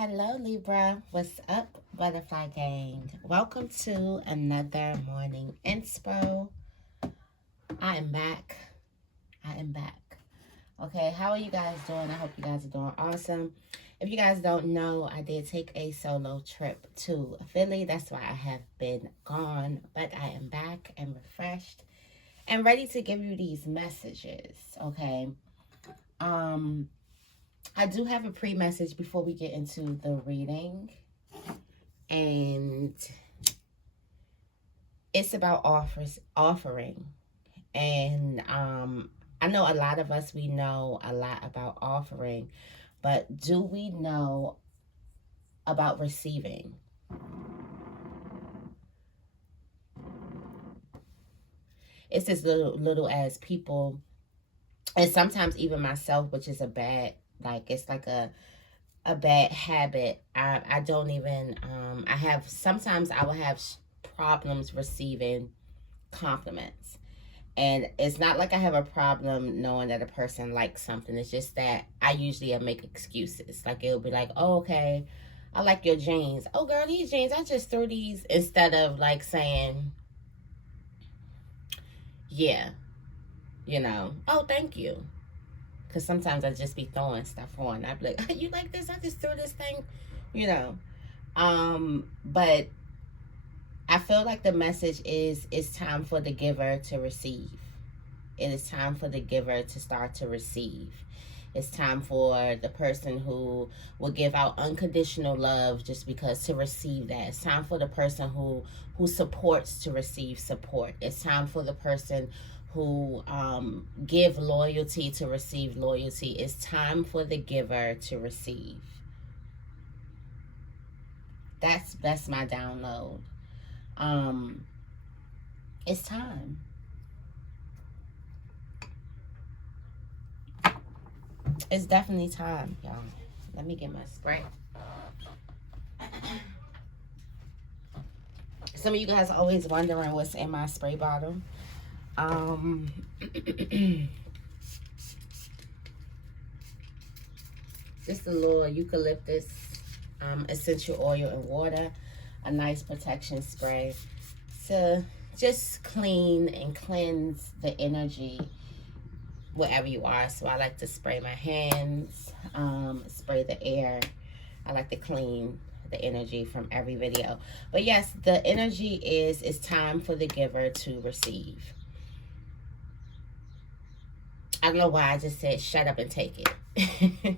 Hello, Libra. What's up, Butterfly Gang? Welcome to another morning inspo. I am back. Okay, how are you guys doing? I hope you guys are doing awesome. If you guys don't know, I did take a solo trip to Philly. That's why I have been gone. But I am back and refreshed and ready to give you these messages. Okay. I do have a pre-message before we get into the reading, and it's about offering. And I know a lot of us, we know a lot about offering, but do we know about receiving? It's as little as people, and sometimes even myself, which is a bad, it's like a bad habit. I don't even I have, sometimes I will have problems receiving compliments, and it's not like I have a problem knowing that a person likes something. It's just that I usually make excuses. Like, it'll be like, oh, okay, I like your jeans. Oh, girl, these jeans, I just threw these, instead of like saying, yeah, oh, thank you. Because sometimes I just be throwing stuff on. I'd be like, you like this? I just threw this thing, But I feel like the message is, it's time for the giver to receive. It is time for the giver to start to receive. It's time for the person who will give out unconditional love just because, to receive that. It's time for the person who supports to receive support. It's time for the person who give loyalty to receive loyalty. It's time for the giver to receive. That's my download. It's time. It's definitely time, y'all. Let me get my spray. Some of you guys are always wondering what's in my spray bottle. Just a little eucalyptus essential oil and water, a nice protection spray to just clean and cleanse the energy wherever you are. So I like to spray my hands, spray the air. I like to clean the energy from every video. But yes, the energy is, it's time for the giver to receive. I don't know why I just said shut up and take it.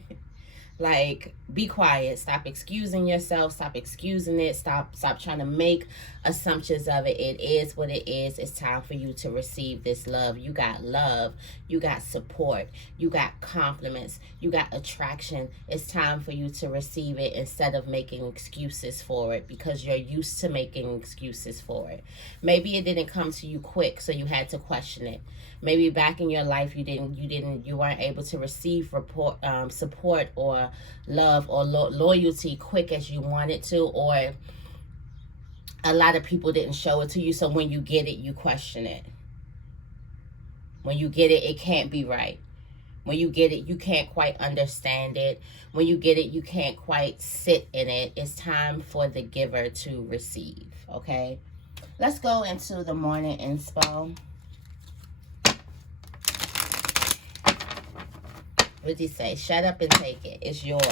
Like, be quiet. Stop excusing yourself. Stop excusing it. Stop trying to make assumptions of it. It is what it is. It's time for you to receive this love. You got love. You got support. You got compliments. You got attraction. It's time for you to receive it instead of making excuses for it, because you're used to making excuses for it. Maybe it didn't come to you quick, so you had to question it. Maybe back in your life you weren't able to receive support or love or loyalty quick as you wanted to, or a lot of people didn't show it to you. So when you get it, you question it. When you get it, it can't be right. When you get it, you can't quite understand it. When you get it, you can't quite sit in it. It's time for the giver to receive. Okay, let's go into the morning inspo. What did he say? Shut up and take it. It's yours.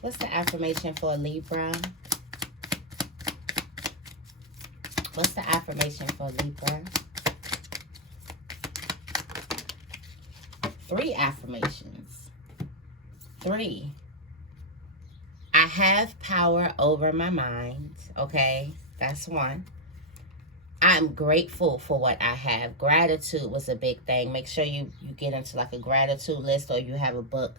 What's the affirmation for Libra? What's the affirmation for Libra? 3 affirmations. 3. I have power over my mind. Okay, that's 1. I'm grateful for what I have. Gratitude was a big thing. Make sure you get into like a gratitude list, or you have a book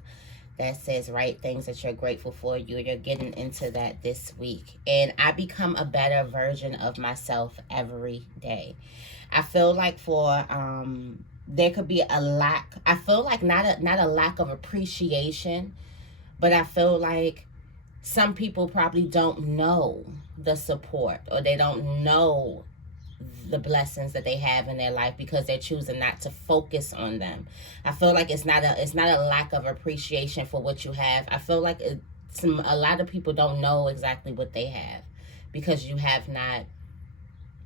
that says write things that you're grateful for. You're getting into that this week. And I become a better version of myself every day. I feel like there could be a lack. I feel like not a lack of appreciation, but I feel like some people probably don't know the support, or they don't know the blessings that they have in their life because they're choosing not to focus on them. I feel like it's not a lack of appreciation for what you have. I feel like a lot of people don't know exactly what they have because you have not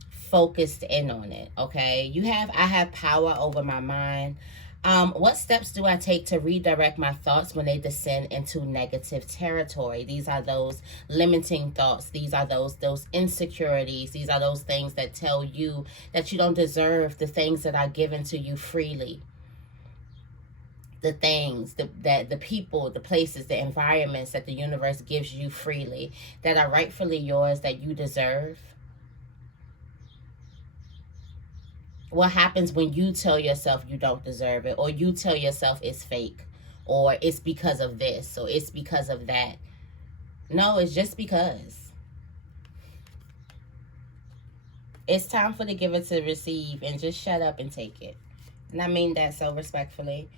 focused in on it. Okay, I have power over my mind. What steps do I take to redirect my thoughts when they descend into negative territory? These are those limiting thoughts. These are those insecurities. These are those things that tell you that you don't deserve the things that are given to you freely. The things, the people, the places, the environments that the universe gives you freely, that are rightfully yours, that you deserve. What happens when you tell yourself you don't deserve it, or you tell yourself it's fake, or it's because of this, or it's because of that? No, it's just because. It's time for the giver to receive, and just shut up and take it. And I mean that so respectfully.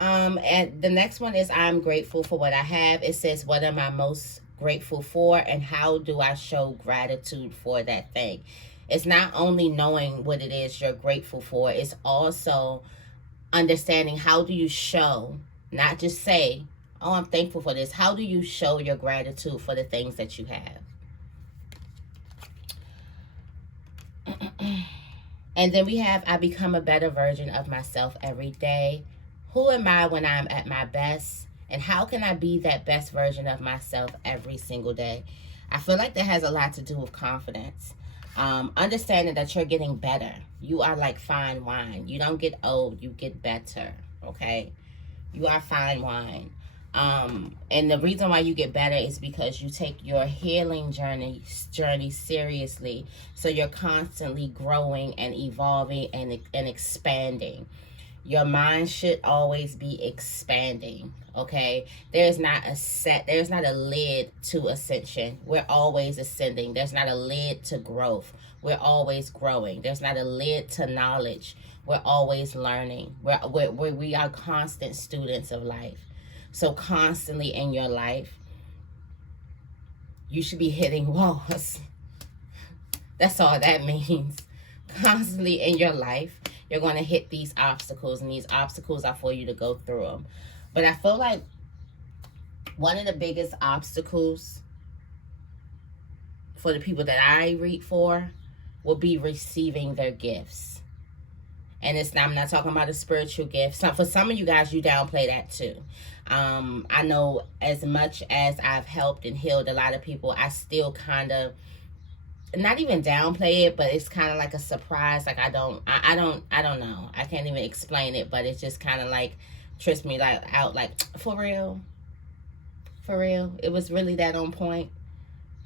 And the next one is, I'm grateful for what I have. It says, what am I most grateful for, and how do I show gratitude for that thing? It's not only knowing what it is you're grateful for, it's also understanding, how do you show, not just say, oh, I'm thankful for this. How do you show your gratitude for the things that you have? And then we have, I become a better version of myself every day. Who am I when I'm at my best? And how can I be that best version of myself every single day? I feel like that has a lot to do with confidence. Understanding that you're getting better. You are like fine wine. You don't get old, you get better. Okay? You are fine wine. And the reason why you get better is because you take your healing journey seriously. So you're constantly growing and evolving and expanding. Your mind should always be expanding. Okay, there's not a lid to ascension. We're always ascending. There's not a lid to growth. We're always growing. There's not a lid to knowledge. We're always learning. We are constant students of life. So constantly in your life, you should be hitting walls. That's all that means. Constantly in your life, you're going to hit these obstacles, and these obstacles are for you to go through them. But I feel like one of the biggest obstacles for the people that I read for will be receiving their gifts. And I'm not talking about a spiritual gift. So for some of you guys, you downplay that too. I know as much as I've helped and healed a lot of people, I still kind of, not even downplay it, but it's kind of like a surprise. Like I don't know. I can't even explain it, but it's just kind of like trips me out, like, for real? It was really that on point?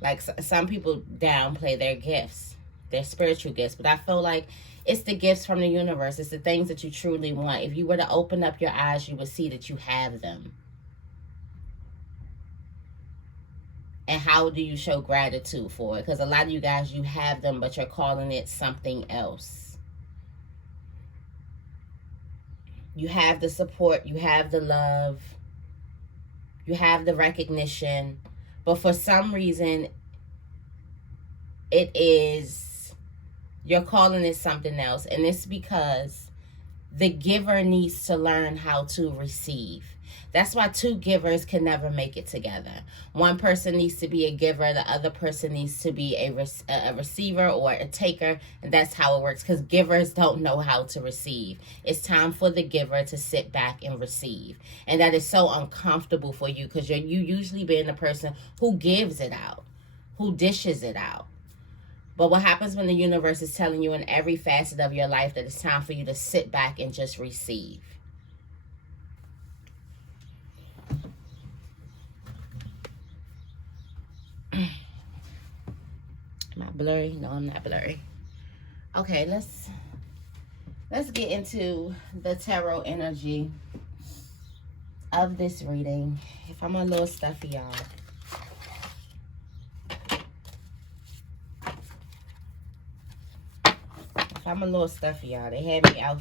Like, some people downplay their gifts, their spiritual gifts, but I feel like it's the gifts from the universe. It's the things that you truly want. If you were to open up your eyes, you would see that you have them. And how do you show gratitude for it? Because a lot of you guys, you have them, but you're calling it something else. You have the support, you have the love, you have the recognition, but for some reason, you're calling it something else. And it's because the giver needs to learn how to receive. That's why two givers can never make it together. One person needs to be a giver, the other person needs to be a receiver or a taker, and that's how it works, because givers don't know how to receive. It's time for the giver to sit back and receive. And that is so uncomfortable for you, because you usually being the person who gives it out, who dishes it out. But what happens when the universe is telling you in every facet of your life that it's time for you to sit back and just receive? Am I blurry? No, I'm not blurry. Okay, let's get into the tarot energy of this reading. If I'm a little stuffy, y'all. I'm a little stuffy, y'all. They had me out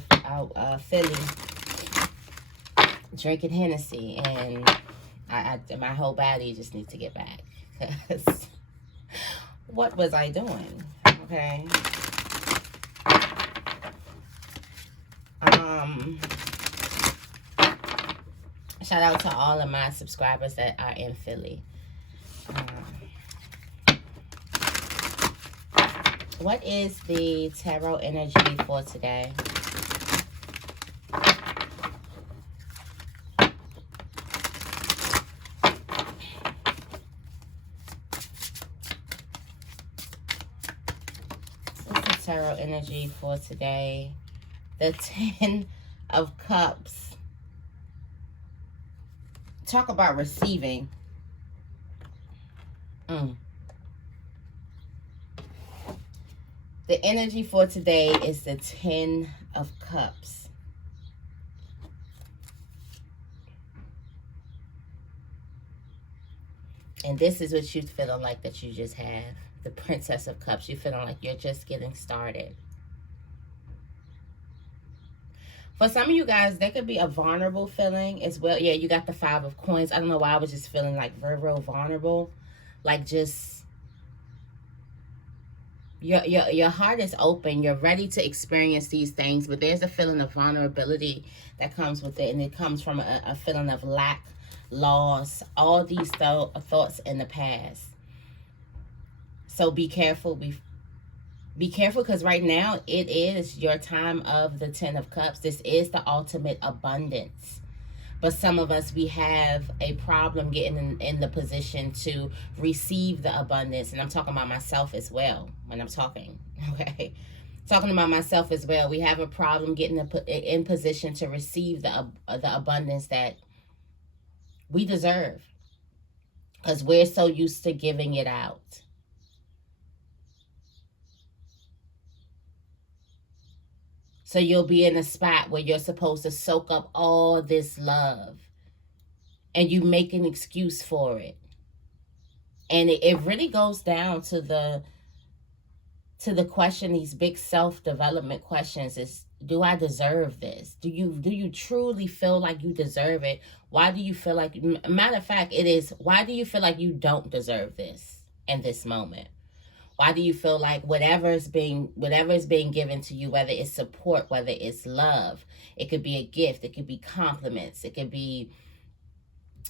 Philly drinking Hennessy, and my whole body just needs to get back. Because what was I doing? Okay. Shout out to all of my subscribers that are in Philly. What is the tarot energy for today? What's the tarot energy for today? The 10 of Cups. Talk about receiving. The energy for today is the 10 of Cups. And this is what you're feeling like that you just have. The Princess of Cups. You're feeling like you're just getting started. For some of you guys, there could be a vulnerable feeling as well. Yeah, you got the 5 of Coins. I don't know why I was just feeling like real vulnerable. Like just... Your heart is open. You're ready to experience these things, but there's a feeling of vulnerability that comes with it, and it comes from a feeling of lack, loss, all these thoughts in the past. So be careful. Be careful, because right now it is your time of the 10 of Cups. This is the ultimate abundance. But some of us, we have a problem getting in the position to receive the abundance. And I'm talking about myself as well when I'm talking, okay? Talking about myself as well. We have a problem getting in position to receive the abundance that we deserve, because we're so used to giving it out. So you'll be in a spot where you're supposed to soak up all this love, and you make an excuse for it. And it really goes down to the question, these big self-development questions is, do I deserve this? Do you truly feel like you deserve it? Why do you feel like, matter of fact, it is, why do you feel like you don't deserve this in this moment? Why do you feel like whatever is being given to you, whether it's support, whether it's love, it could be a gift, it could be compliments, it could be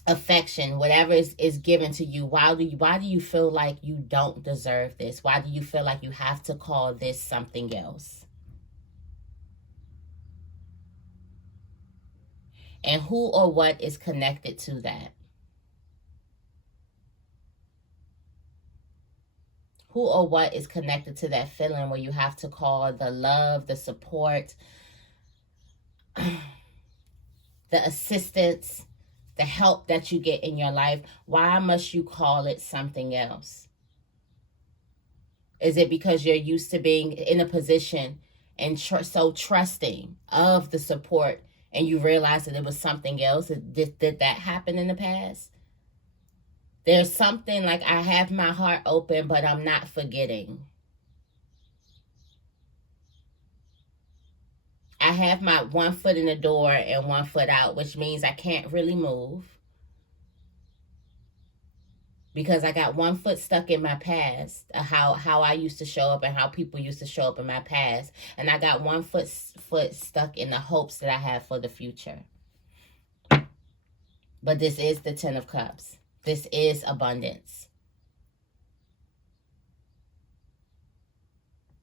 affection, whatever is given to you, why do you feel like you don't deserve this? Why do you feel like you have to call this something else? And who or what is connected to that? Who or what is connected to that feeling where you have to call the love, the support, the assistance, the help that you get in your life? Why must you call it something else? Is it because you're used to being in a position and so trusting of the support, and you realize that it was something else? Did that happen in the past? There's something like, I have my heart open, but I'm not forgetting. I have my one foot in the door and one foot out, which means I can't really move, because I got one foot stuck in my past, how I used to show up and how people used to show up in my past. And I got one foot stuck in the hopes that I have for the future. But this is the 10 of Cups. This is abundance.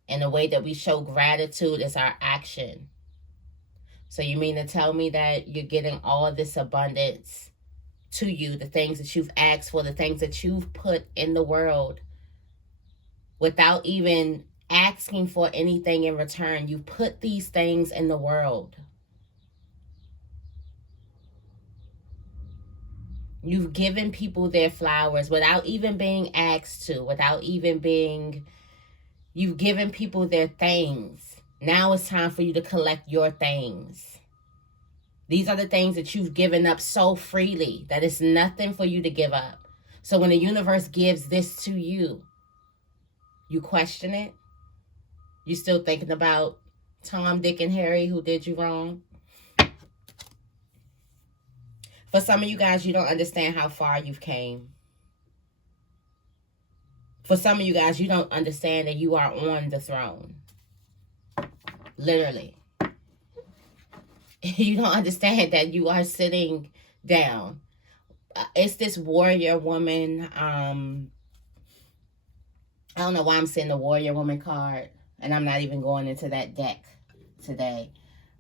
And the way that we show gratitude is our action. So you mean to tell me that you're getting all of this abundance to you, the things that you've asked for, the things that you've put in the world, without even asking for anything in return? You put these things in the world. You've given people their flowers without even being asked to, you've given people their things. Now it's time for you to collect your things. These are the things that you've given up so freely that it's nothing for you to give up. So when the universe gives this to you, you question it? You still thinking about Tom, Dick, and Harry who did you wrong? For some of you guys, you don't understand how far you've came. For some of you guys, you don't understand that you are on the throne. Literally. You don't understand that you are sitting down. It's this warrior woman. I don't know why I'm seeing the warrior woman card, and I'm not even going into that deck today.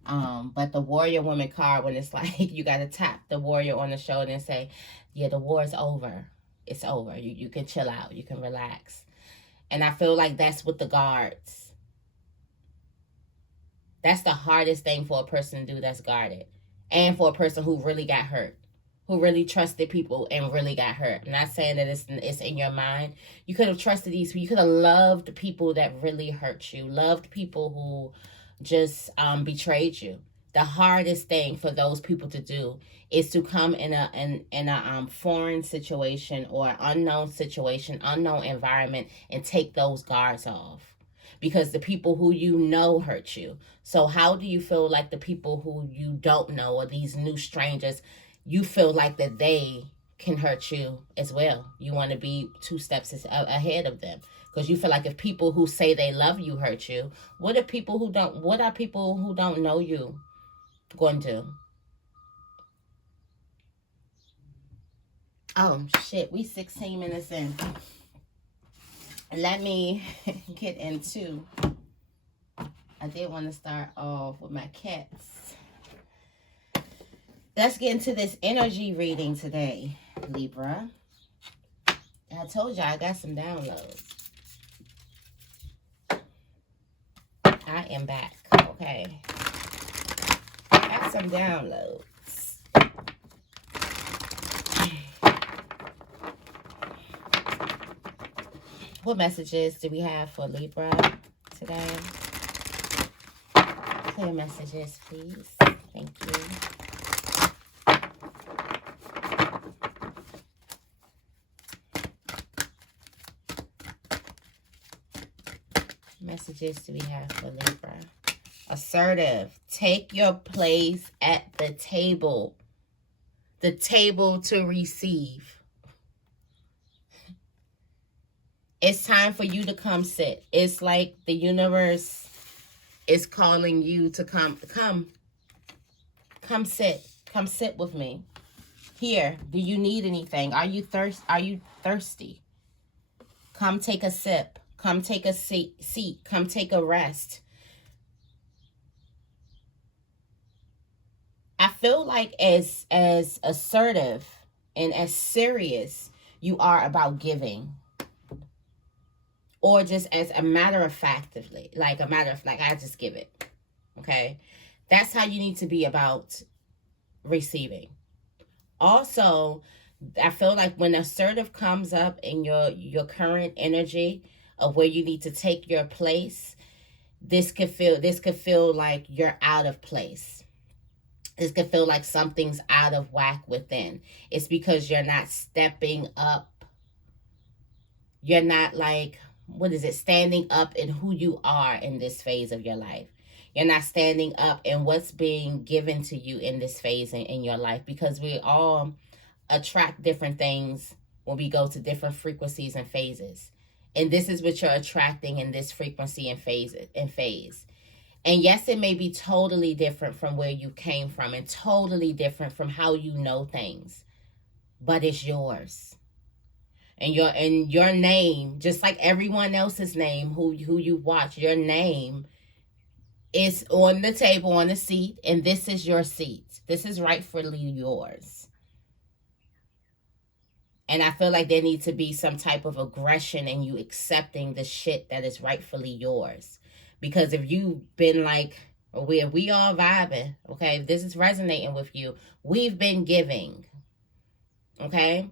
But the warrior woman card, when it's like you got to tap the warrior on the shoulder and say, yeah, the war is over. It's over. You can chill out. You can relax. And I feel like that's with the guards. That's the hardest thing for a person to do that's guarded. And for a person who really got hurt, who really trusted people and really got hurt. I'm not saying that it's in your mind. You could have trusted these people. You could have loved people that really hurt you. Loved people who just betrayed you. The hardest thing for those people to do is to come in a foreign situation or unknown situation, unknown environment, and take those guards off. Because the people who you know hurt you. So how do you feel like the people who you don't know, or these new strangers, you feel like that they can hurt you as well? You want to be 2 steps ahead of them. Because you feel like if people who say they love you hurt you, what are people who don't know you going to? Oh shit, we 16 minutes in. Let me get into, I did want to start off with my cats. Let's get into this energy reading today, Libra. I told you I got some downloads. I am back, okay? I got some downloads. What messages do we have for Libra today? Clear messages, please. Thank you. Messages do we have for Libra? Assertive. Take your place at the table. The table to receive. It's time for you to come sit. It's like the universe is calling you to come sit. Come sit with me. Here, do you need anything? Are you thirsty? Come take a sip. Come take a seat. Come take a rest. I feel like as assertive and as serious you are about giving, or just as a matter of factly, like I just give it. Okay? That's how you need to be about receiving. Also, I feel like when assertive comes up in your current energy of where you need to take your place, this could feel like you're out of place. This could feel like something's out of whack within. It's because you're not stepping up. You're not standing up in who you are in this phase of your life. You're not standing up in what's being given to you in this phase in your life, because we all attract different things when we go to different frequencies and phases. And this is what you're attracting in this frequency and phase. And yes, it may be totally different from where you came from and totally different from how you know things, but it's yours. And your name, just like everyone else's name who you watch, your name is on the table, on the seat, and this is your seat. This is rightfully yours. And I feel like there needs to be some type of aggression in you accepting the shit that is rightfully yours. Because if you've been like, we all vibing, okay? If this is resonating with you, we've been giving, okay?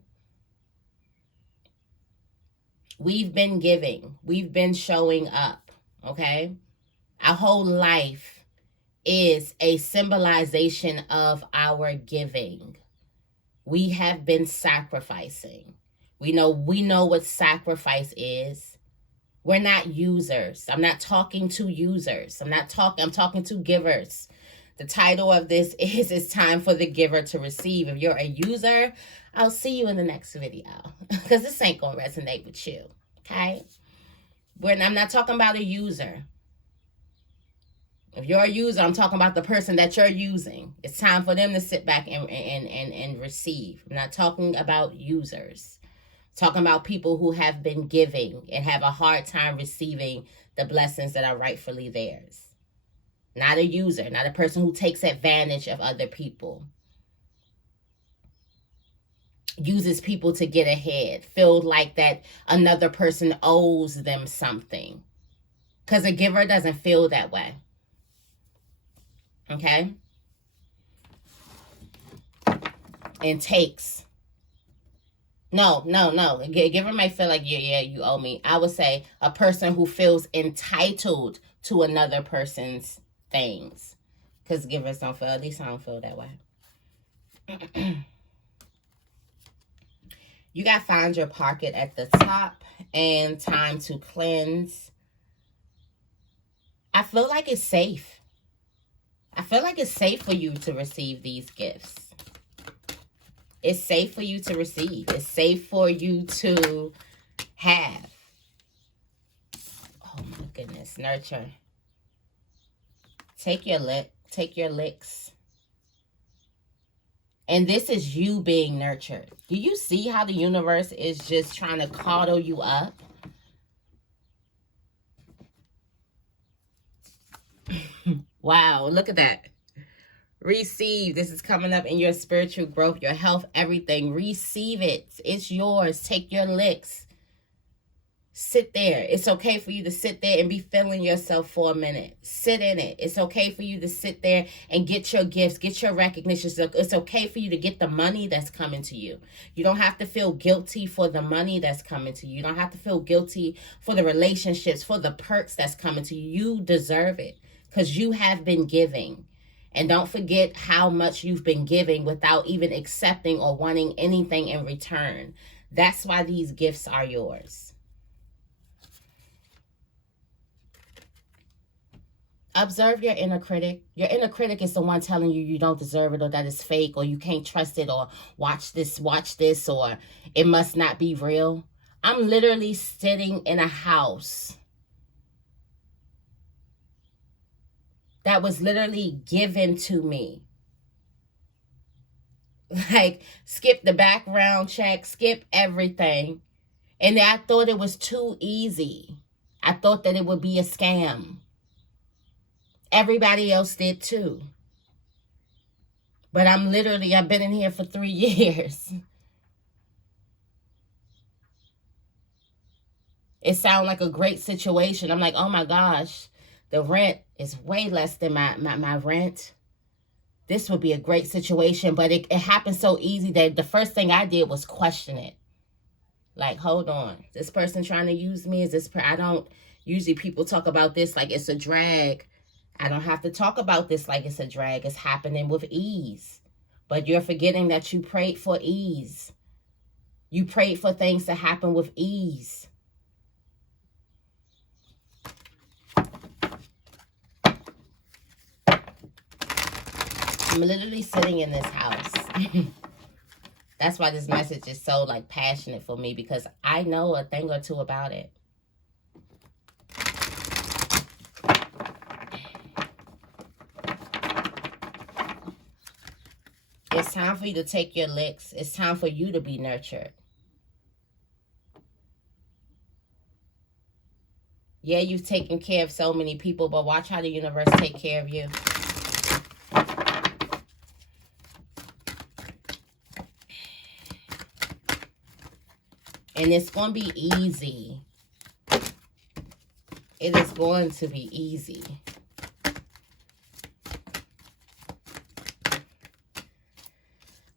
We've been giving. We've been showing up, okay? Our whole life is a symbolization of our giving. We have been sacrificing. We know what sacrifice is. We're not users. I'm not talking to users. I'm talking to givers. The title of this is It's Time for the Giver to Receive. If you're a user, I'll see you in the next video, because this ain't going to resonate with you. Okay? I'm not talking about a user. If you're a user, I'm talking about the person that you're using. It's time for them to sit back and receive. I'm not talking about users. I'm talking about people who have been giving and have a hard time receiving the blessings that are rightfully theirs. Not a user, not a person who takes advantage of other people. Uses people to get ahead. Feel like that another person owes them something. Because a giver doesn't feel that way. Okay? And takes. No. A giver may feel like, yeah, you owe me. I would say a person who feels entitled to another person's things. Because givers don't feel, at least I don't feel that way. You got find your pocket at the top and time to cleanse. I feel like it's safe. I feel like it's safe for you to receive these gifts. It's safe for you to receive. It's safe for you to have. Oh my goodness. Nurture. Take your licks. And this is you being nurtured. Do you see how the universe is just trying to coddle you up? Wow, look at that. Receive. This is coming up in your spiritual growth, your health, everything. Receive it. It's yours. Take your licks. Sit there. It's okay for you to sit there and be feeling yourself for a minute. Sit in it. It's okay for you to sit there and get your gifts, get your recognition. It's okay for you to get the money that's coming to you. You don't have to feel guilty for the money that's coming to you. You don't have to feel guilty for the relationships, for the perks that's coming to you. You deserve it because you have been giving. And don't forget how much you've been giving without even accepting or wanting anything in return. That's why these gifts are yours. Observe your inner critic. Your inner critic is the one telling you you don't deserve it, or that it's fake, or you can't trust it, or watch this, or it must not be real. I'm literally sitting in a house that was literally given to me. Like, skip the background check, skip everything. And I thought it was too easy. I thought that it would be a scam. Everybody else did too. But I've been in here for 3 years. It sounded like a great situation. I'm like, oh my gosh, the rent is way less than my rent. This would be a great situation. But it happened so easy that the first thing I did was question it. Like, hold on. Is this person trying to use me? I don't, usually people talk about this like it's a drag. I don't have to talk about this like it's a drag. It's happening with ease. But you're forgetting that you prayed for ease. You prayed for things to happen with ease. I'm literally sitting in this house. That's why this message is so like passionate for me, because I know a thing or two about it. It's time for you to take your licks. It's time for you to be nurtured. Yeah, you've taken care of so many people, but watch how the universe take care of you. And it's going to be easy. It is going to be easy.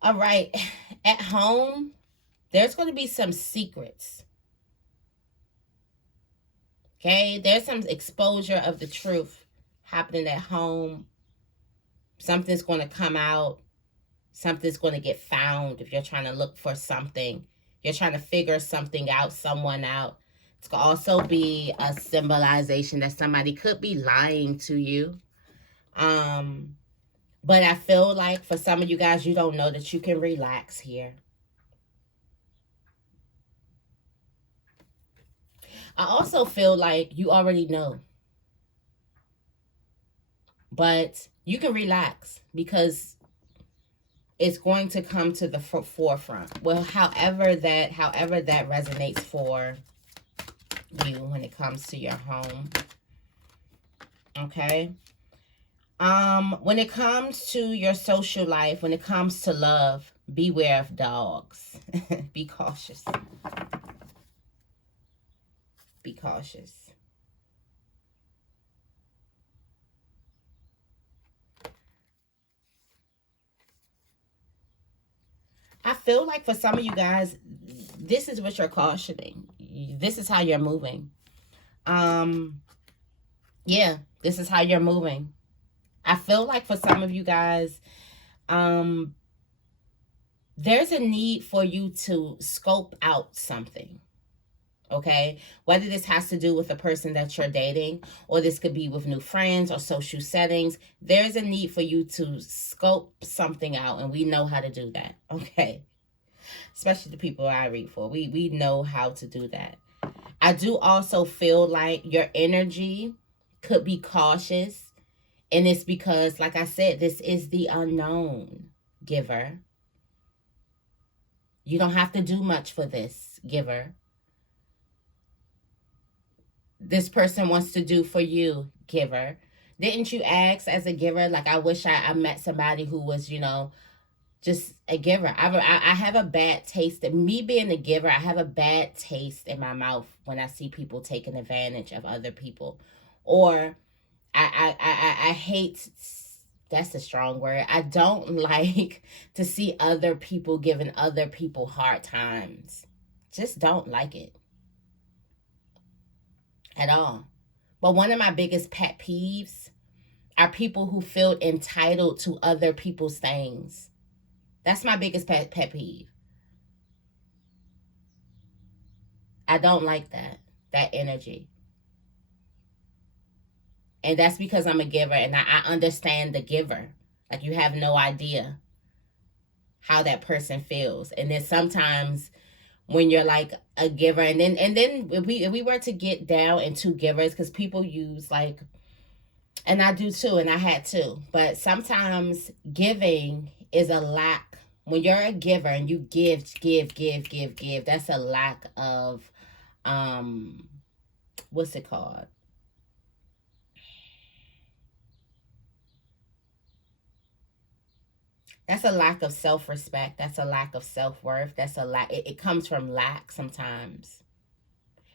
All right. At home, there's going to be some secrets. Okay? There's some exposure of the truth happening at home. Something's going to come out. Something's going to get found if you're trying to look for something. You're trying to figure something out, someone out. It's going to also be a symbolization that somebody could be lying to you. But I feel like for some of you guys, you don't know that you can relax here. I also feel like you already know, but you can relax because it's going to come to the forefront. Well, however that resonates for you when it comes to your home. Okay. When it comes to your social life, when it comes to love, beware of dogs. Be cautious. Be cautious. I feel like for some of you guys, this is what you're cautioning. This is how you're moving. Yeah, this is how you're moving. I feel like for some of you guys, there's a need for you to scope out something. Okay, whether this has to do with a person that you're dating, or this could be with new friends or social settings, there's a need for you to scope something out, and we know how to do that. Okay, especially the people I read for, we know how to do that. I do also feel like your energy could be cautious, and it's because, like I said, this is the unknown, giver. You don't have to do much for this, giver. This person wants to do for you, giver. Didn't you ask as a giver, like, I wish I met somebody who was, just a giver. I have a bad taste. Me being a giver, I have a bad taste in my mouth when I see people taking advantage of other people. Or I hate, that's a strong word. I don't like to see other people giving other people hard times. Just don't like it at all. But one of my biggest pet peeves are people who feel entitled to other people's things. That's my biggest pet peeve. I don't like that energy. And that's because I'm a giver, and I understand the giver. Like, you have no idea how that person feels. And then sometimes when you're like a giver, and then if we were to get down into givers, because people use like, and I do too, and I had to, but sometimes giving is a lack. When you're a giver and you give, that's a lack of what's it called? That's a lack of self-respect. That's a lack of self-worth. That's a lack. It comes from lack sometimes.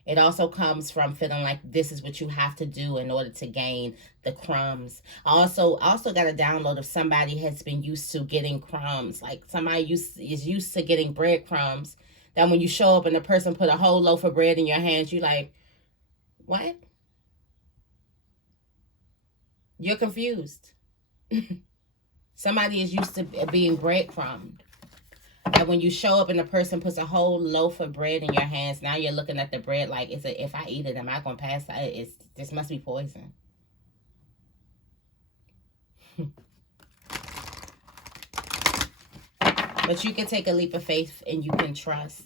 It also comes from feeling like this is what you have to do in order to gain the crumbs. I also got a download of somebody has been used to getting crumbs. Like, somebody is used to getting breadcrumbs. That when you show up and the person put a whole loaf of bread in your hands, you like, what? You're confused. Somebody is used to being breadcrumbed. And when you show up and the person puts a whole loaf of bread in your hands, now you're looking at the bread like, if I eat it, am I going to pass out? This must be poison. But you can take a leap of faith and you can trust.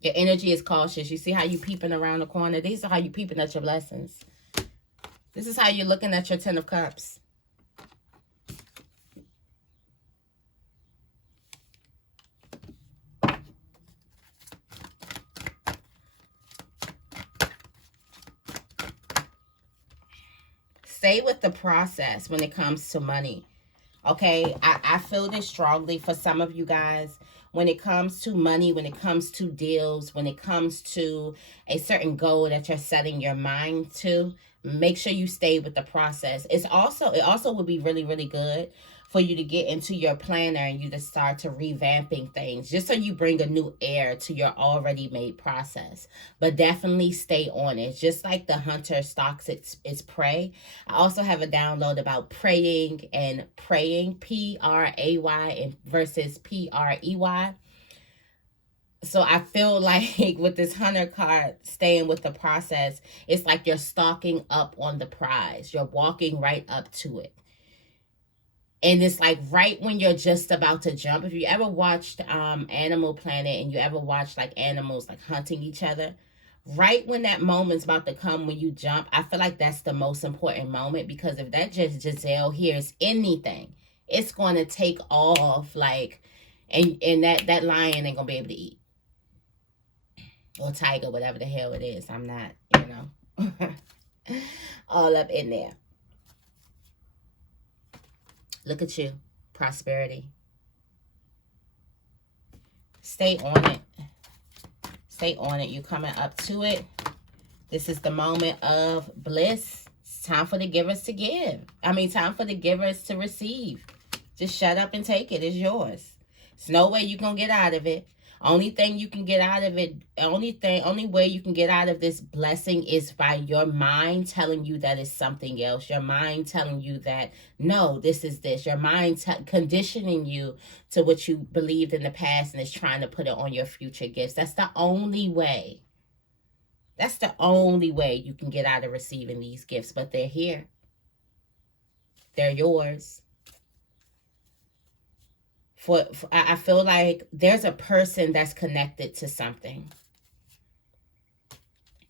Your energy is cautious. You see how you peeping around the corner? These are how you peeping at your blessings. This is how you're looking at your 10 of Cups. Stay with the process when it comes to money. Okay, I feel this strongly for some of you guys. When it comes to money, when it comes to deals, when it comes to a certain goal that you're setting your mind to, make sure you stay with the process. It also would be really, really good for you to get into your planner and you to start to revamping things, just so you bring a new air to your already made process. But definitely stay on it. Just like the hunter stalks its prey, I also have a download about praying and praying, P-R-A-Y and versus P-R-E-Y. So I feel like with this hunter card, staying with the process, it's like you're stalking up on the prize. You're walking right up to it. And it's like right when you're just about to jump. If you ever watched Animal Planet and you ever watched like animals like hunting each other, right when that moment's about to come when you jump, I feel like that's the most important moment, because if that just Giselle hears anything, it's going to take off, like, and that lion ain't gonna be able to eat, or tiger, whatever the hell it is. I'm not, all up in there. Look at you, prosperity. Stay on it. Stay on it. You're coming up to it. This is the moment of bliss. It's time for the givers to give. Time for the givers to receive. Just shut up and take it. It's yours. There's no way you're going to get out of it. Only thing you can get out of it, only way you can get out of this blessing is by your mind telling you that it's something else. Your mind telling you that, no, this is this. Your mind conditioning you to what you believed in the past and is trying to put it on your future gifts. That's the only way. That's the only way you can get out of receiving these gifts. But they're here. They're yours. I feel like there's a person that's connected to something.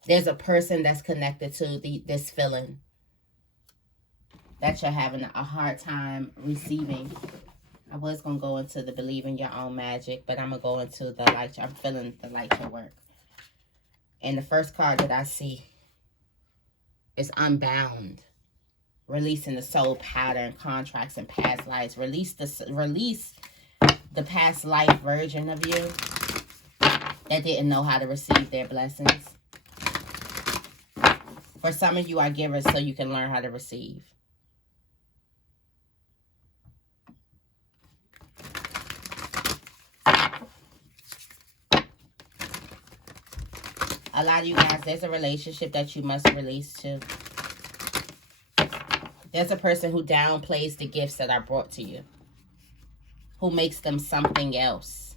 There's a person that's connected to this feeling that you're having a hard time receiving. I was going to go into the believe in your own magic, but I'm going to go into the light. I'm feeling the light your work. And the first card that I see is unbound. Releasing the soul pattern, contracts, and past lives. Release the past life version of you that didn't know how to receive their blessings. For some of you are givers so you can learn how to receive. A lot of you guys, there's a relationship that you must release to. There's a person who downplays the gifts that are brought to you, who makes them something else.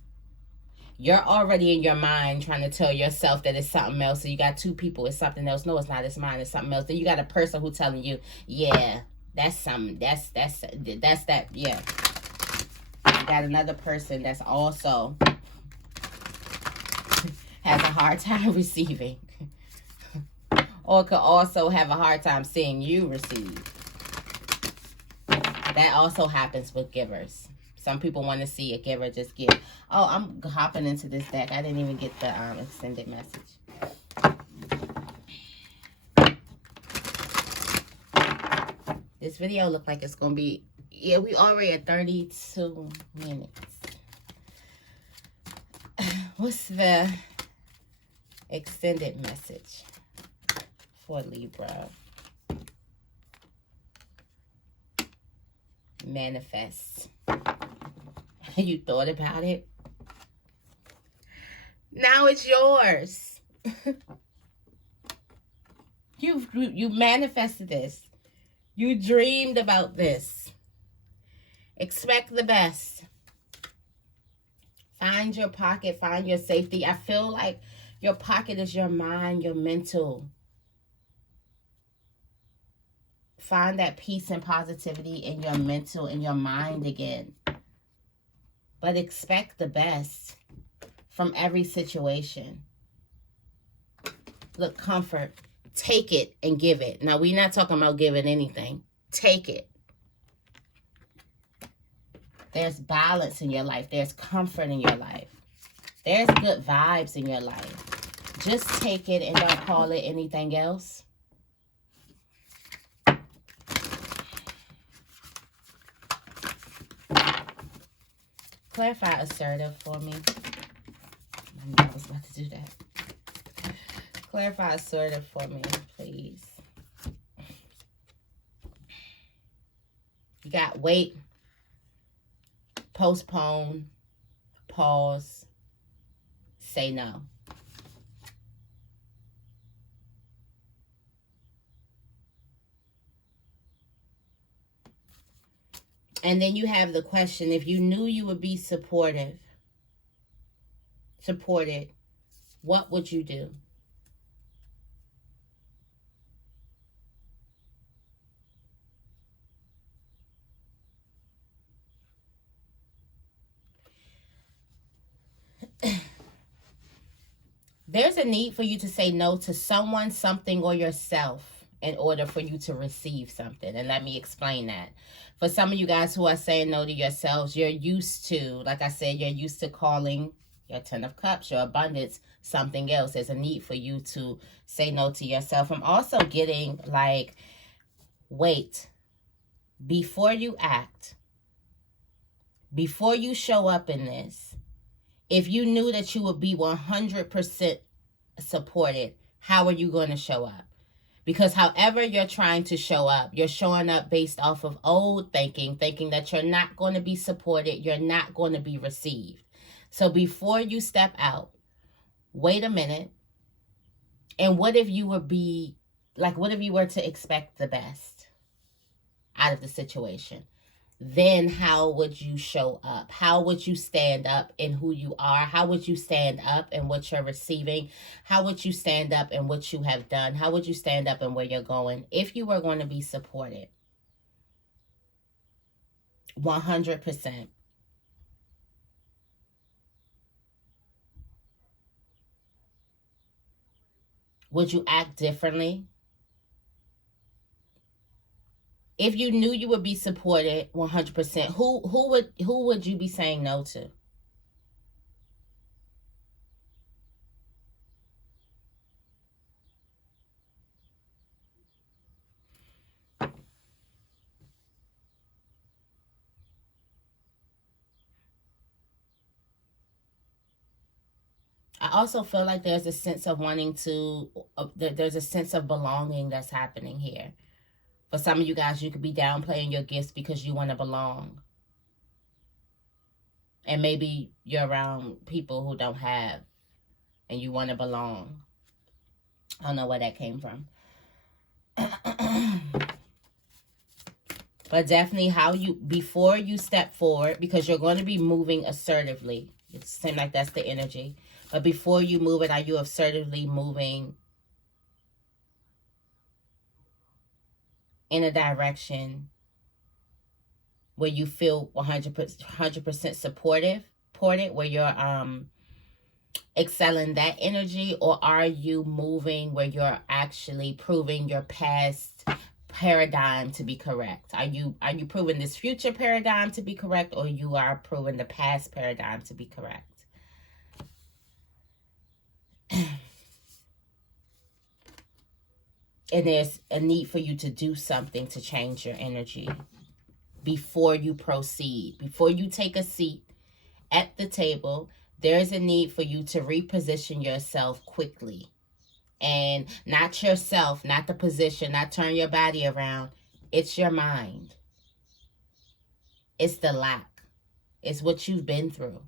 You're already in your mind trying to tell yourself that it's something else. So you got two people, it's something else. No, it's not. It's mine. It's something else. Then you got a person who telling you, yeah, that's something. That's that. Yeah. You got another person that's also has a hard time receiving, or could also have a hard time seeing you receive. That also happens with givers. Some people want to see a giver just give. Oh, I'm hopping into this deck. I didn't even get the extended message. This video looked like it's going to be... Yeah, we already at 32 minutes. What's the extended message for Libra? Manifest. You thought about it? Now it's yours. You manifested this. You dreamed about this. Expect the best. Find your pocket. Find your safety. I feel like your pocket is your mind, your mental. Find that peace and positivity in your mental, in your mind again. But expect the best from every situation. Look, comfort. Take it and give it. Now, we're not talking about giving anything. Take it. There's balance in your life. There's comfort in your life. There's good vibes in your life. Just take it and don't call it anything else. Clarify assertive for me. I knew I was about to do that. Clarify assertive for me, please. You got wait, postpone, pause, say no. And then you have the question, if you knew you would be supported, what would you do? There's a need for you to say no to someone, something, or yourself in order for you to receive something. And let me explain that. For some of you guys who are saying no to yourselves, you're used to, like I said, you're used to calling your 10 of Cups, your abundance, something else. There's a need for you to say no to yourself. I'm also getting like, wait, before you act, before you show up in this, if you knew that you would be 100% supported, how are you going to show up? Because however you're trying to show up, you're showing up based off of old thinking that you're not going to be supported, you're not going to be received. So before you step out, wait a minute. And what if you would be, like, what if you were to expect the best out of the situation? Then how would you show up? How would you stand up in who you are? How would you stand up in what you're receiving? How would you stand up in what you have done? How would you stand up in where you're going if you were going to be supported? 100%. Would you act differently? If you knew you would be supported 100%, who would you be saying no to? I also feel like there's a sense of wanting to, there's a sense of belonging that's happening here. For some of you guys, you could be downplaying your gifts because you want to belong. And maybe you're around people who don't have and you want to belong. I don't know where that came from. But definitely how you, before you step forward, because you're going to be moving assertively. It seems like that's the energy. But before you move it, are you assertively moving in a direction where you feel 100% supported, where you're excelling that energy? Or are you moving where you're actually proving your past paradigm to be correct? Are you proving this future paradigm to be correct, or you are proving the past paradigm to be correct? And there's a need for you to do something to change your energy before you proceed. Before you take a seat at the table, there's a need for you to reposition yourself quickly. And not yourself, not the position, not turn your body around. It's your mind. It's the lack. It's what you've been through.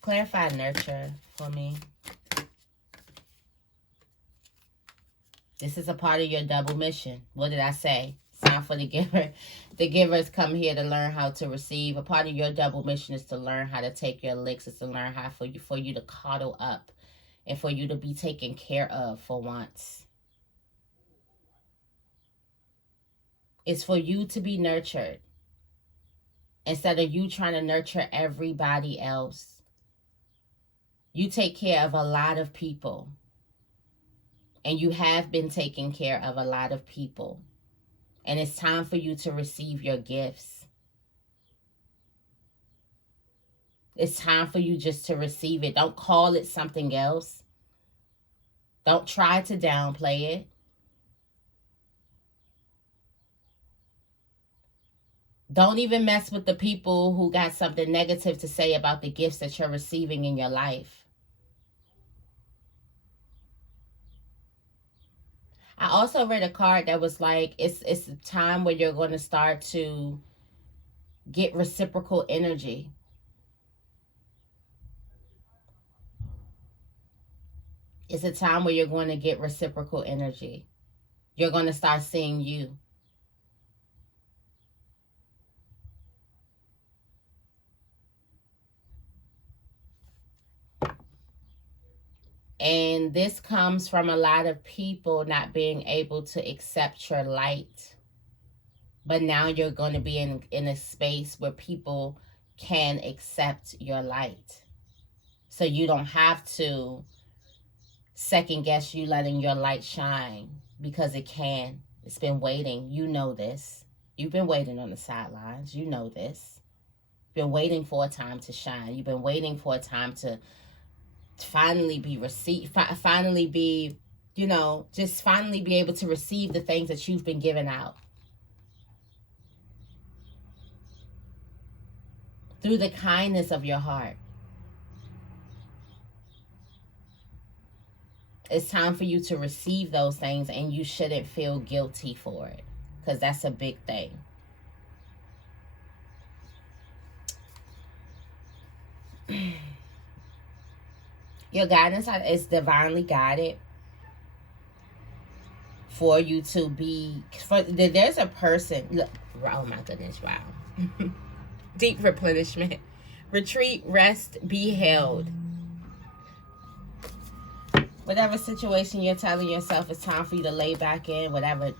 Clarify nurture for me. This is a part of your double mission. What did I say? It's time for the giver. The givers come here to learn how to receive. A part of your double mission is to learn how to take your licks. It's to learn how for you to coddle up and for you to be taken care of for once. It's for you to be nurtured instead of you trying to nurture everybody else. You take care of a lot of people. And you have been taking care of a lot of people. And it's time for you to receive your gifts. It's time for you just to receive it. Don't call it something else. Don't try to downplay it. Don't even mess with the people who got something negative to say about the gifts that you're receiving in your life. I also read a card that was like, it's a time where you're going to start to get reciprocal energy. It's a time where you're going to get reciprocal energy. You're going to start seeing you. And this comes from a lot of people not being able to accept your light. But now you're going to be in a space where people can accept your light. So you don't have to second guess you letting your light shine, because it can. It's been waiting. You know this. You've been waiting on the sidelines. You know this. You've been waiting for a time to shine. You've been waiting for a time to finally be received, finally be, you know, just finally be able to receive the things that you've been giving out. Through the kindness of your heart. It's time for you to receive those things, and you shouldn't feel guilty for it, because that's a big thing. Your guidance is divinely guided for you to be, there's a person, look, oh my goodness, wow. Deep replenishment. Retreat, rest, be held. Whatever situation you're telling yourself it's time for you to lay back in, whatever,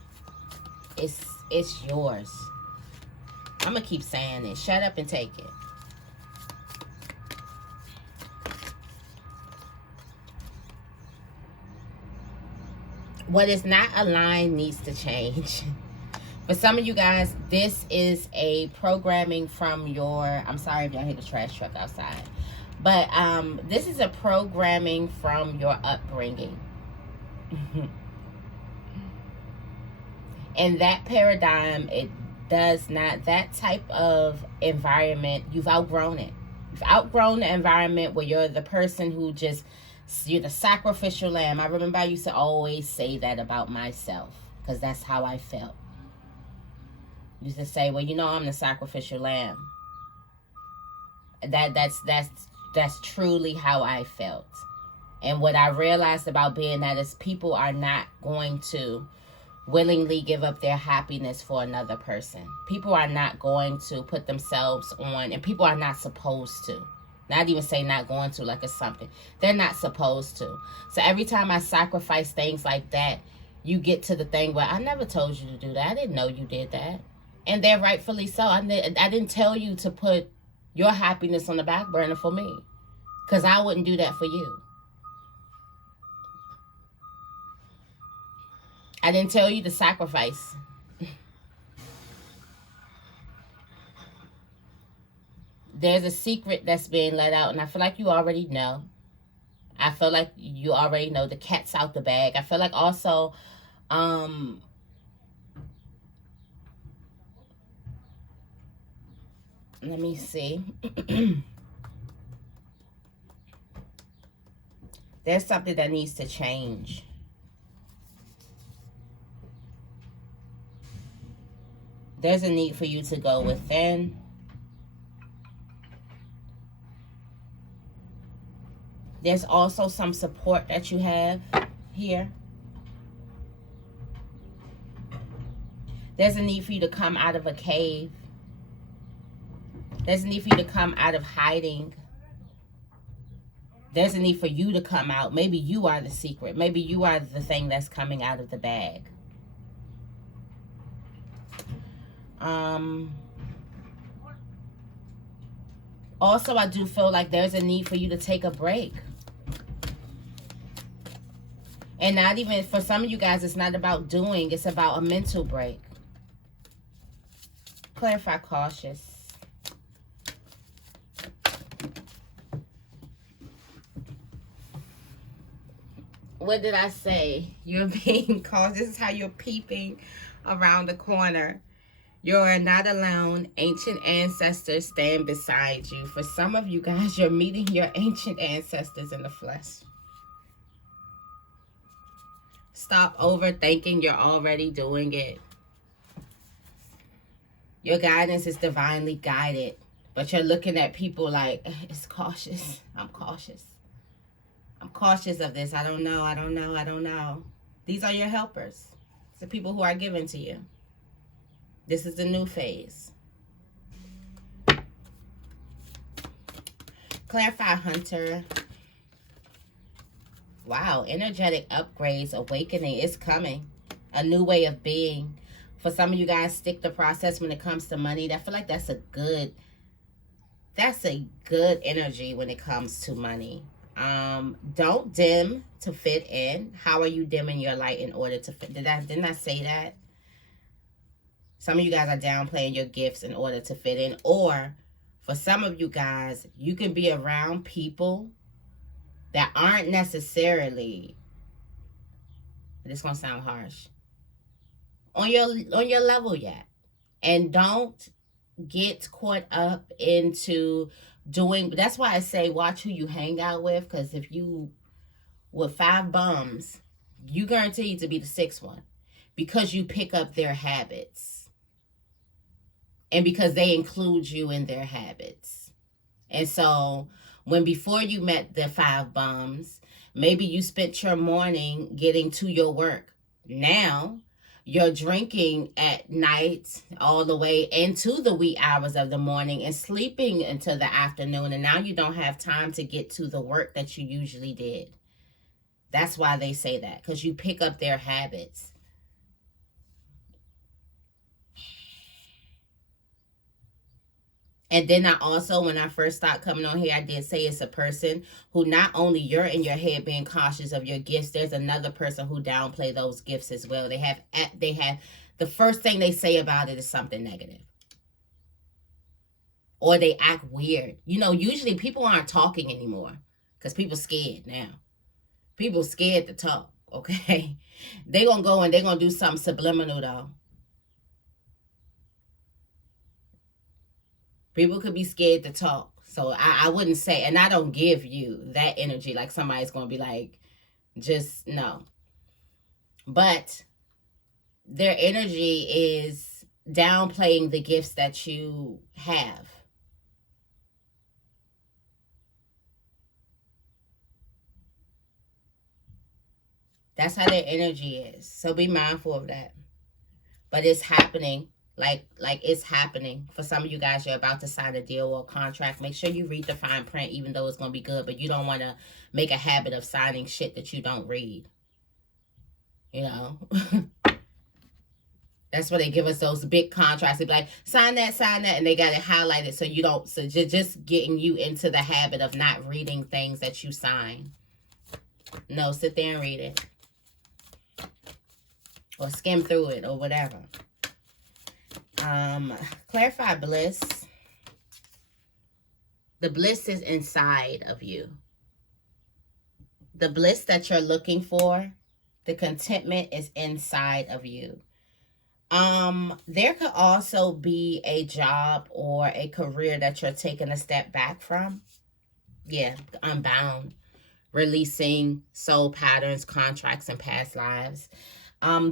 it's yours. I'm going to keep saying it. Shut up and take it. What is not aligned needs to change. For some of you guys, this is a programming from your, I'm sorry if y'all hear the trash truck outside, but this is a programming from your upbringing. And that paradigm, it does not, that type of environment, you've outgrown it. You've outgrown the environment where you're the person who just, you're the sacrificial lamb. I remember I used to always say that about myself, because that's how I felt. I used to say, well, you know, I'm the sacrificial lamb. That's truly how I felt. And what I realized about being that is people are not going to willingly give up their happiness for another person. People are not going to put themselves on, and people are not supposed to. Not even say not going to, like it's something. They're not supposed to. So every time I sacrifice things like that, you get to the thing where I never told you to do that. I didn't know you did that. And they're rightfully so. I didn't tell you to put your happiness on the back burner for me, because I wouldn't do that for you. I didn't tell you to sacrifice. There's a secret that's being let out, and I feel like you already know. I feel like you already know. The cat's out the bag. I feel like also, let me see. There's something that needs to change. There's a need for you to go within. There's also some support that you have here. There's a need for you to come out of a cave. There's a need for you to come out of hiding. There's a need for you to come out. Maybe you are the secret. Maybe you are the thing that's coming out of the bag. Also, I do feel like there's a need for you to take a break. And not even, for some of you guys, it's not about doing, it's about a mental break. Clarify cautious. What did I say? You're being cautious. This is how you're peeping around the corner. You're not alone. Ancient ancestors stand beside you. For some of you guys, you're meeting your ancient ancestors in the flesh. Stop overthinking. You're already doing it. Your guidance is divinely guided. But you're looking at people like, it's cautious. I'm cautious. I'm cautious of this. I don't know. I don't know. I don't know. These are your helpers. It's the people who are given to you. This is the new phase. Clarify, Hunter. Wow, energetic upgrades, awakening is coming. A new way of being. For some of you guys, stick the process when it comes to money. I feel like that's a good That's a good energy when it comes to money. Don't dim to fit in. How are you dimming your light in order to fit? Didn't I say that? Some of you guys are downplaying your gifts in order to fit in. Or for some of you guys, you can be around people that aren't necessarily, this is gonna sound harsh, on your level yet. And don't get caught up into doing, that's why I say watch who you hang out with, because if you with 5 bums, you guarantee to be the 6th one, because you pick up their habits and because they include you in their habits. And so when before you met the 5 bums, maybe you spent your morning getting to your work. Now you're drinking at night all the way into the wee hours of the morning and sleeping until the afternoon. And now you don't have time to get to the work that you usually did. That's why they say that, because you pick up their habits. And then I also, when I first started coming on here, I did say it's a person who not only you're in your head being cautious of your gifts, there's another person who downplay those gifts as well. They have the first thing they say about it is something negative. Or they act weird. You know, usually people aren't talking anymore because people scared now. People scared to talk, okay? They're going to go and they're going to do something subliminal though. People could be scared to talk. So I wouldn't say, and I don't give you that energy like somebody's going to be like, just no. But their energy is downplaying the gifts that you have. That's how their energy is. So be mindful of that. But it's happening. Like it's happening. For some of you guys, you're about to sign a deal or a contract. Make sure you read the fine print, even though it's going to be good. But you don't want to make a habit of signing shit that you don't read. You know? That's why they give us those big contracts. They be like, sign that, and they got it highlighted so you don't, so just getting you into the habit of not reading things that you sign. No, sit there and read it. Or skim through it or whatever. Clarify bliss. The bliss is inside of you. The bliss that you're looking for, the contentment is inside of you. There could also be a job or a career that you're taking a step back from. Yeah, unbound. Releasing soul patterns, contracts, and past lives.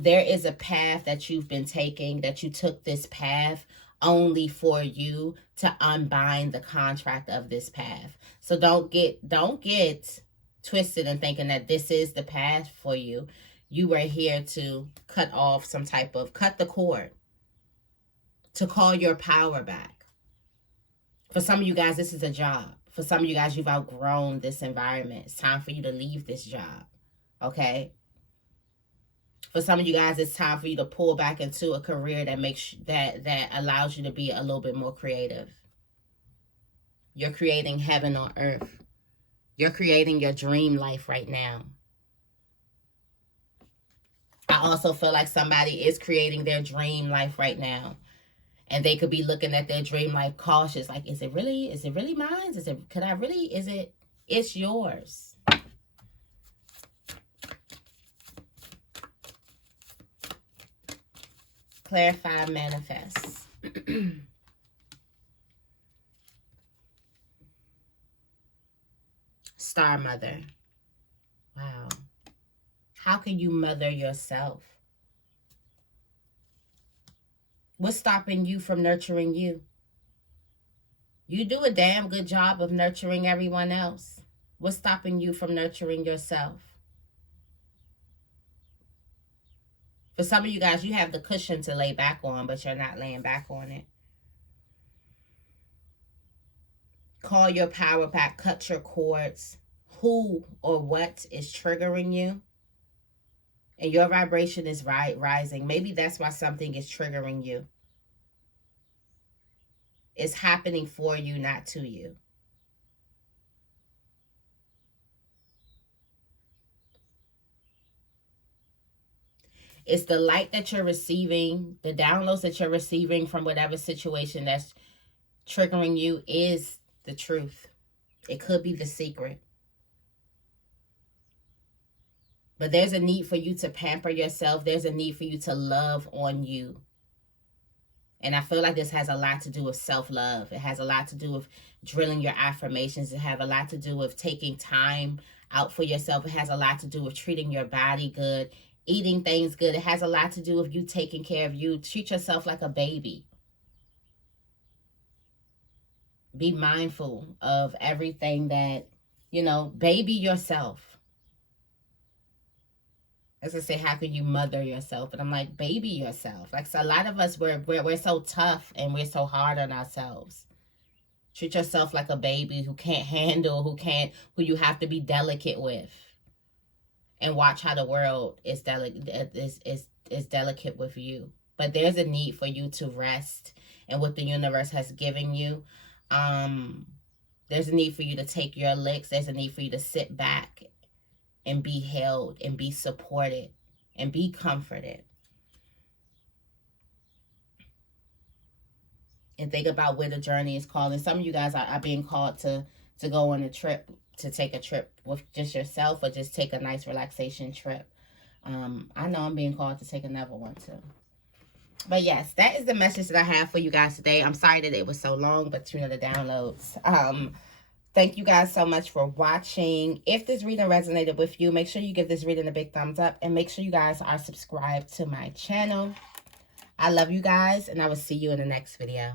There is a path that you've been taking, that you took this path only for you to unbind the contract of this path. So don't get twisted and thinking that this is the path for you. You were here to cut off some type of, cut the cord, to call your power back. For some of you guys, this is a job. For some of you guys, you've outgrown this environment. It's time for you to leave this job. Okay? For some of you guys, it's time for you to pull back into a career that makes that allows you to be a little bit more creative. You're creating heaven on earth. You're creating your dream life right now. I also feel like somebody is creating their dream life right now. And they could be looking at their dream life cautious. Like, is it really mine? It's yours. Clarify, manifest. Star mother. Wow. How can you mother yourself? What's stopping you from nurturing you? You do a damn good job of nurturing everyone else. What's stopping you from nurturing yourself? For some of you guys, you have the cushion to lay back on, but you're not laying back on it. Call your power back. Cut your cords. Who or what is triggering you? And your vibration is rising. Maybe that's why something is triggering you. It's happening for you, not to you. It's the light that you're receiving, the downloads that you're receiving from whatever situation that's triggering you is the truth. It could be the secret. But there's a need for you to pamper yourself. There's a need for you to love on you. And I feel like this has a lot to do with self-love. It has a lot to do with drilling your affirmations. It has a lot to do with taking time out for yourself. It has a lot to do with treating your body good, eating things good. It has a lot to do with you taking care of you. Treat yourself like a baby. Be mindful of everything that, you know, baby yourself. As I say, how can you mother yourself? And I'm like, baby yourself. Like, so a lot of us, we're so tough and we're so hard on ourselves. Treat yourself like a baby who can't handle, who you have to be delicate with. And watch how the world is delicate with you. But there's a need for you to rest and what the universe has given you. There's a need for you to take your licks. There's a need for you to sit back and be held and be supported and be comforted. And think about where the journey is calling. Some of you guys are being called to go on a trip, to take a trip with just yourself, or just take a nice relaxation trip. I know I'm being called to take another one too. But yes, that is the message that I have for you guys today. I'm sorry that it was so long, but you know, the downloads. Thank you guys so much for watching. If this reading resonated with you, make sure you give this reading a big thumbs up. And make sure you guys are subscribed to my channel. I love you guys, and I will see you in the next video.